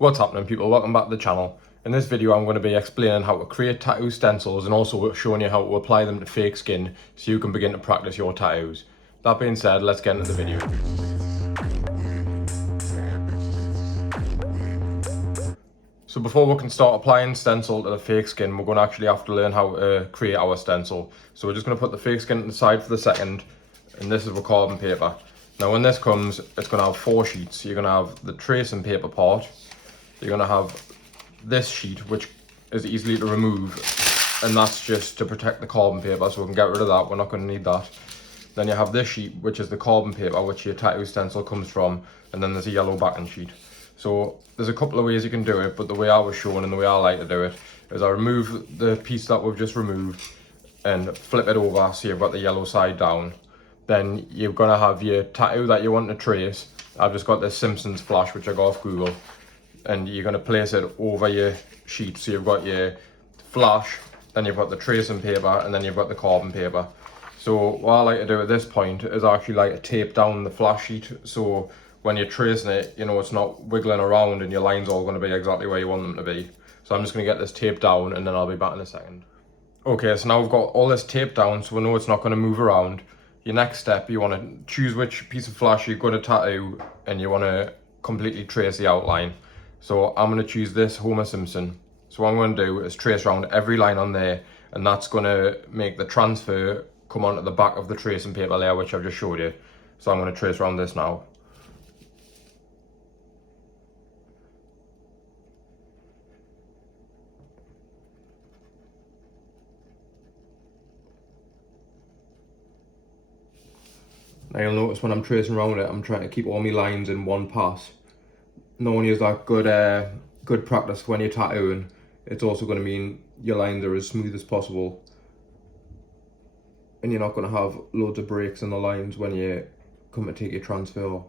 What's happening, people? Welcome back to the channel. In this video I'm going to be explaining how to create tattoo stencils and also showing you how to apply them to fake skin so you can begin to practice your tattoos. That being said, let's get into the video. So before we can start applying stencil to the fake skin, we're going to actually have to learn how to create our stencil. So we're just going to put the fake skin to the side for the second, and this is the carbon paper. Now when this comes, it's going to have 4 sheets. You're going to have the tracing paper part. You're going to have this sheet, which is easily to remove, and that's just to protect the carbon paper, so we can get rid of that. We're not going to need that. Then you have this sheet, which is the carbon paper, which your tattoo stencil comes from, and then there's a yellow backing sheet. So there's a couple of ways you can do it, but the way I was shown and the way I like to do it is I remove the piece that we've just removed and flip it over so you've got the yellow side down. Then you're going to have your tattoo that you want to trace. I've just got this Simpsons flash, which I got off Google. And you're going to place it over your sheet. So you've got your flash, then you've got the tracing paper, and then you've got the carbon paper. So what I like to do at this point is I actually like to tape down the flash sheet, so when you're tracing it, you know, it's not wiggling around and your lines all going to be exactly where you want them to be. So I'm just going to get this taped down and then I'll be back in a second. Okay, so now we've got all this taped down, so we know it's not going to move around. Your next step, you want to choose which piece of flash you're going to tattoo, and you want to completely trace the outline. So I'm going to choose this Homer Simpson. So what I'm going to do is trace around every line on there, and that's going to make the transfer come onto the back of the tracing paper layer, which I've just showed you. So I'm going to trace around this now. Now you'll notice when I'm tracing around it, I'm trying to keep all my lines in one pass. Not only is that good practice when you're tattooing, it's also going to mean your lines are as smooth as possible, and you're not going to have loads of breaks in the lines when you come to take your transfer off.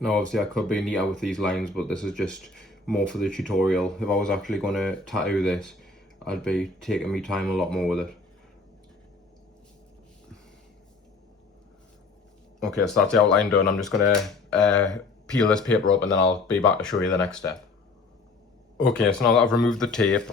Now obviously I could be neater with these lines, but this is just more for the tutorial. If I was actually going to tattoo this, I'd be taking me time a lot more with it. Okay, so that's the outline done. I'm just going to peel this paper up and then I'll be back to show you the next step. Okay, so now that I've removed the tape,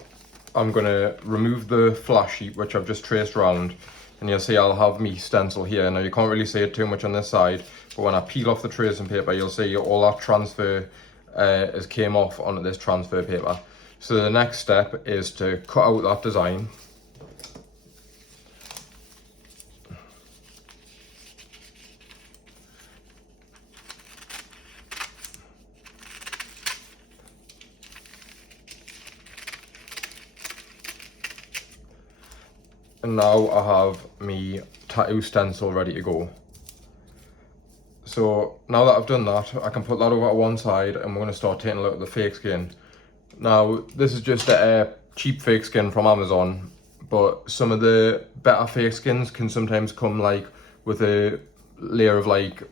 I'm going to remove the flash sheet, which I've just traced around, and you'll see I'll have me stencil here. Now you can't really see it too much on this side, but when I peel off the tracing paper, you'll see all that transfer has came off onto this transfer paper. So the next step is to cut out that design. And now I have me tattoo stencil ready to go. So now that I've done that, I can put that over to one side and we're going to start taking a look at the fake skin. Now this is just a cheap fake skin from Amazon, but some of the better fake skins can sometimes come like with a layer of like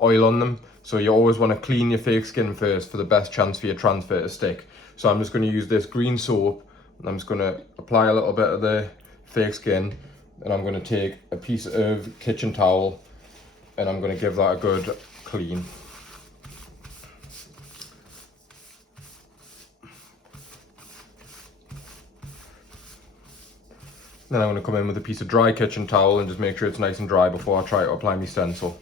oil on them. So you always want to clean your fake skin first for the best chance for your transfer to stick. So I'm just going to use this green soap and I'm just going to apply a little bit of the fake skin, and I'm going to take a piece of kitchen towel and I'm going to give that a good clean. Then I'm going to come in with a piece of dry kitchen towel and just make sure it's nice and dry before I try to apply my stencil.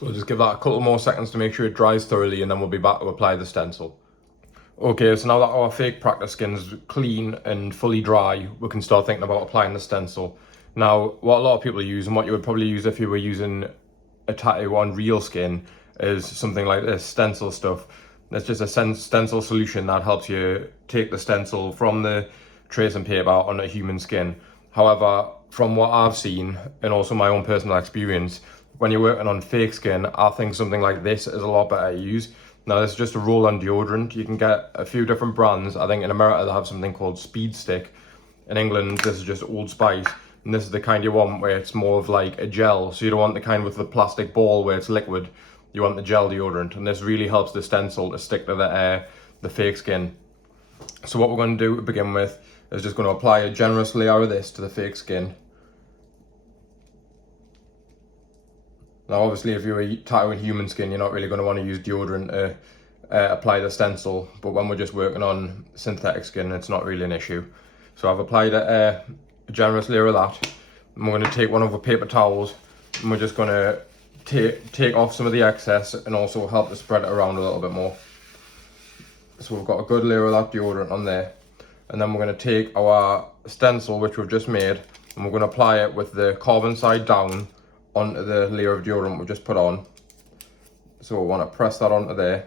So we'll just give that a couple more seconds to make sure it dries thoroughly, and then we'll be back to apply the stencil. Okay, so now that our fake practice skin's clean and fully dry, we can start thinking about applying the stencil. Now, what a lot of people use, and what you would probably use if you were using a tattoo on real skin, is something like this stencil stuff. It's just a stencil solution that helps you take the stencil from the tracing paper on a human skin. However, from what I've seen, and also my own personal experience, when you're working on fake skin, I think something like this is a lot better to use. Now, this is just a roll-on deodorant. You can get a few different brands. I think in America they have something called Speed Stick. In England, this is just Old Spice. And this is the kind you want where it's more of like a gel. So you don't want the kind with the plastic ball where it's liquid. You want the gel deodorant. And this really helps the stencil to stick to the fake skin. So what we're going to do to begin with is just going to apply a generous layer of this to the fake skin. Now, obviously, if you're tattooing human skin, you're not really going to want to use deodorant to apply the stencil. But when we're just working on synthetic skin, it's not really an issue. So I've applied a generous layer of that. And we're going to take one of the paper towels, and we're just going to take off some of the excess and also help to spread it around a little bit more. So we've got a good layer of that deodorant on there. And then we're going to take our stencil, which we've just made, and we're going to apply it with the carbon side down onto the layer of deodorant we've just put on. So we want to press that onto there.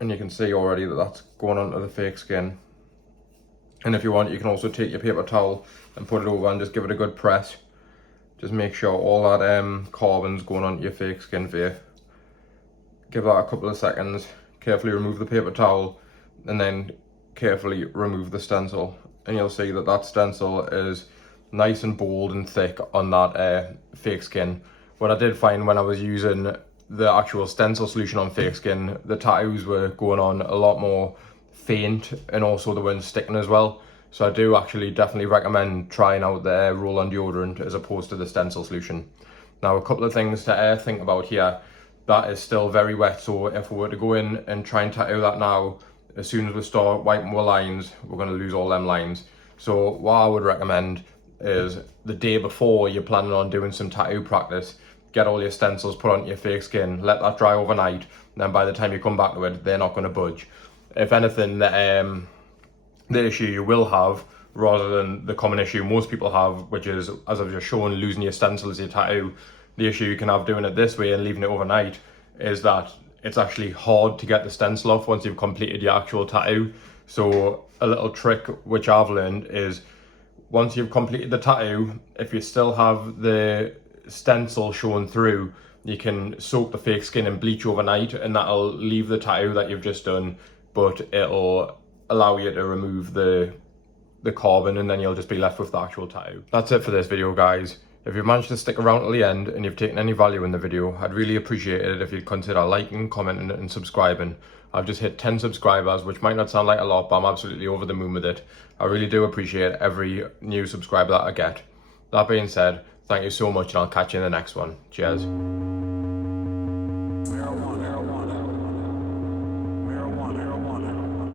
And you can see already that that's going onto the fake skin. And if you want, you can also take your paper towel and put it over and just give it a good press. Just make sure all that carbon's going onto your fake skin for you. Give that a couple of seconds. Carefully remove the paper towel and then carefully remove the stencil. And you'll see that that stencil is nice and bold and thick on that fake skin. What I did find when I was using the actual stencil solution on fake skin, the tattoos were going on a lot more faint, and also they weren't sticking as well. So I do actually definitely recommend trying out the roll-on deodorant as opposed to the stencil solution. Now, a couple of things to think about here. That is still very wet, so if we were to go in and try and tattoo that now, as soon as we start wiping our lines, we're going to lose all them lines. So what I would recommend is the day before you're planning on doing some tattoo practice, get all your stencils put onto your fake skin, let that dry overnight, and then by the time you come back to it, they're not going to budge. If anything, the issue you will have, rather than the common issue most people have, which is, as I've just shown, losing your stencil as your tattoo, the issue you can have doing it this way and leaving it overnight is that it's actually hard to get the stencil off once you've completed your actual tattoo. So a little trick which I've learned is, once you've completed the tattoo, if you still have the stencil showing through, you can soak the fake skin in bleach overnight, and that'll leave the tattoo that you've just done, but it'll allow you to remove the carbon, and then you'll just be left with the actual tattoo. That's it for this video, guys. If you've managed to stick around till the end and you've taken any value in the video, I'd really appreciate it if you'd consider liking, commenting and subscribing. I've just hit 10 subscribers, which might not sound like a lot, but I'm absolutely over the moon with it. I really do appreciate every new subscriber that I get. That being said, thank you so much, and I'll catch you in the next one. Cheers.